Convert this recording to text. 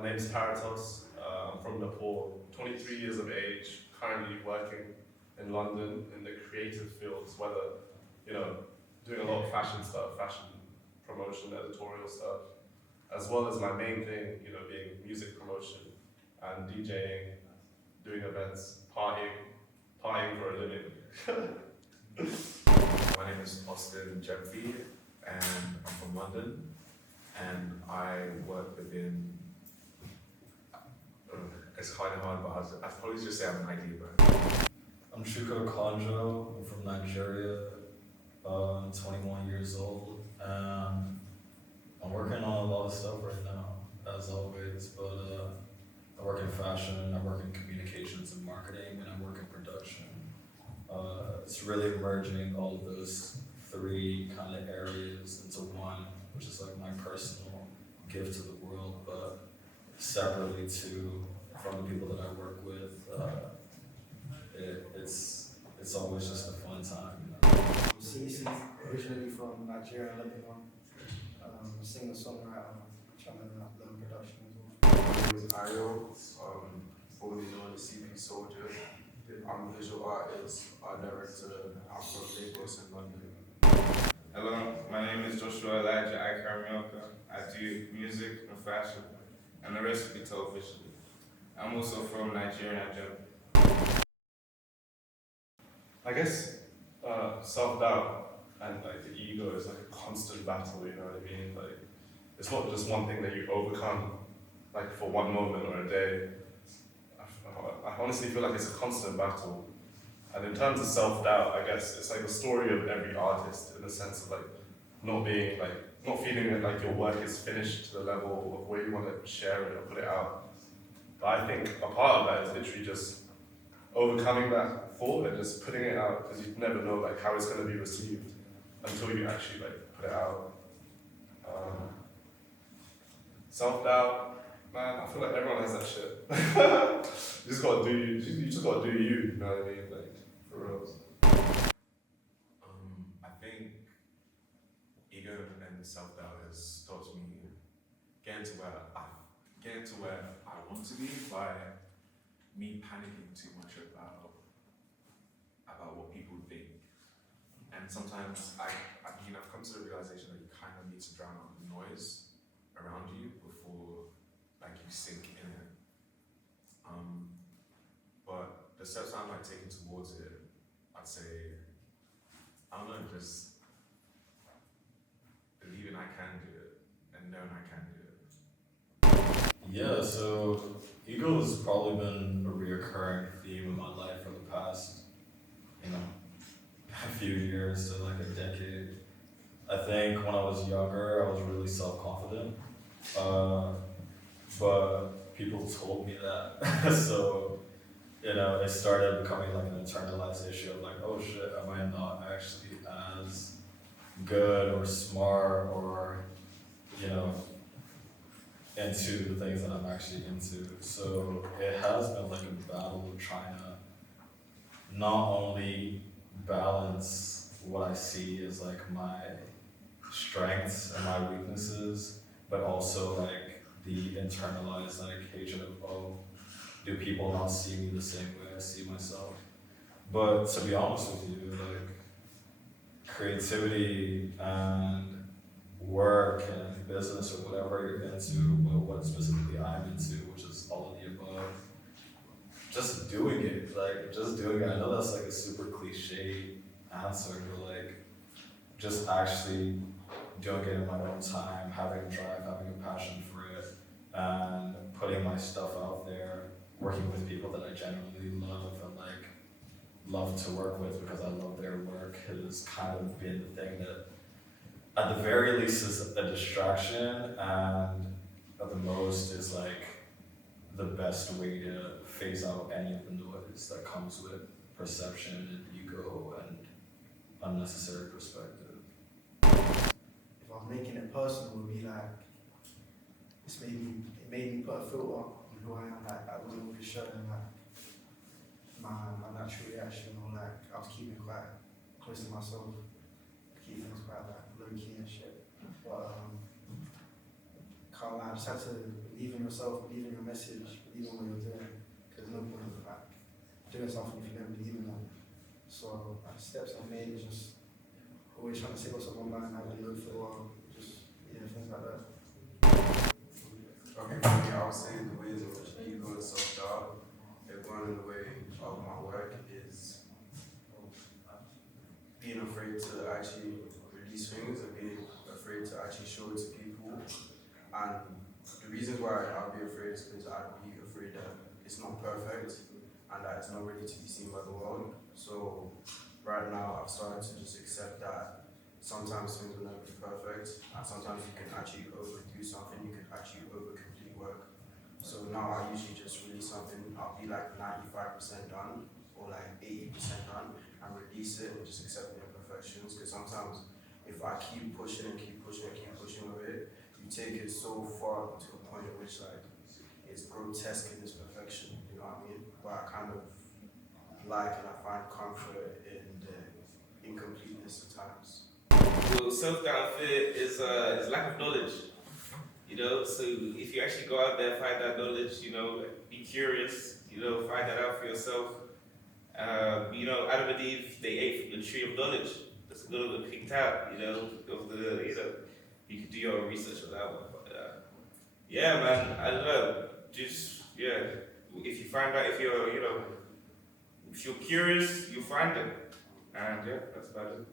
My name is Paratos. I'm from Nepal, 23 years of age, currently working in London in the creative fields, whether, doing a lot of fashion stuff, fashion promotion, editorial stuff, as well as my main thing, being music promotion and DJing, doing events, partying for a living. My name is Austin Jeffy, and I'm from London, and I work within. It's kind of hard, but I'd probably just say I'm an ID brand. I'm Shuko Konjo. I'm from Nigeria. I'm 21 years old, and I'm working on a lot of stuff right now, as always. But I work in fashion, I work in communications and marketing, and I work in production. It's really merging all of those three kind of areas into one, which is like my personal gift to the world, but separately too from the people that I work with. It's always just a fun time. I'm CC, originally from Nigeria, Lebanon. A singer-songwriter, trying to learn production as well. My name is Ayo, formerly known as CP Soldier. I'm a visual artist, art director. I'm from Lagos in London. Hello, my name is Joshua Elijah Akaramioka. I do music and fashion, and the rest will be told officially. I'm also from Nigeria and Germany. I guess self-doubt and the ego is like a constant battle, you know what I mean? Like, it's not just one thing that you overcome, like for one moment or a day. I honestly feel like it's a constant battle. And in terms of self-doubt, I guess it's like the story of every artist in the sense of not feeling that like your work is finished to the level of where you want to share it or put it out. But I think a part of that is literally just overcoming that thought and just putting it out, because you never know like how it's going to be received until you actually put it out. Self-doubt, man, I feel like everyone has that shit. You just gotta do you, you know what I mean? Like, for real. I think ego and self-doubt has taught me getting to where I want to be by me panicking too much about what people think. And sometimes I've come to the realization that you kind of need to drown out the noise around you before you sink in it. But the steps I'm taking towards it, I'd say, I don't know, just believing I can do it and knowing I can do it. Yeah, so ego has probably been a reoccurring theme in my life for the past, a few years to a decade. I think when I was younger, I was really self-confident, but people told me that, so it started becoming an internalized issue of oh shit, am I not actually as good or smart or into the things that I'm actually into. So it has been a battle of trying to not only balance what I see as my strengths and my weaknesses, but also the internalized hatred of, oh, do people not see me the same way I see myself? But to be honest with you, creativity and work and business or whatever you're into, what specifically I'm into, which is all of the above, just doing it. I know that's a super cliche answer, but just actually doing it in my own time, having a drive, having a passion for it, and putting my stuff out there, working with people that I genuinely love and love to work with because I love their work, has kind of been the thing that at the very least is a distraction, and at the most is the best way to phase out any of the noise that comes with perception and ego and unnecessary perspective. If I was making it personal, it would be it made me put a filter on who I am. I wasn't really showing my natural reaction, or I was keeping quite close to myself, keeping things quite low key and shit. But can't lie, I just had to believe in yourself, believe in your message, believe in what you're doing. Because no point in like doing something if you don't believe in it. So steps I made is just always trying to say what's on my mind, have a look for a while, just things like that. Okay, for me, I would say the ways in which ego and self-doubt have gone in the way of my work is being afraid to actually release things and being afraid to actually show it to people. And the reasons why I'll be afraid is because I'd be afraid that it's not perfect and that it's not ready to be seen by the world. So right now I've started to just accept that sometimes things will never be perfect, and sometimes you can actually overdo something, you can actually overcomplete work. So now I usually just release something, I'll be like 95% done, or like 80% done, and release it and just accept the imperfections, because sometimes if I keep pushing and keep pushing and keep pushing with it, you take it so far to a point at which like, it's grotesque in its perfection, you know what I mean? But I kind of like and I find comfort in the incompleteness at times. Well, self-doubt fear is lack of knowledge. You know, so if you actually go out there, find that knowledge, you know, be curious, you know, find that out for yourself. You know, Adam and Eve, they ate from the tree of knowledge. That's a little bit picked out, you know, of the, you know, you can do your own research on that one. But yeah, man, I don't know. Just, yeah, if you find out, if you're, you know, if you're curious, you find it. And yeah, that's about it.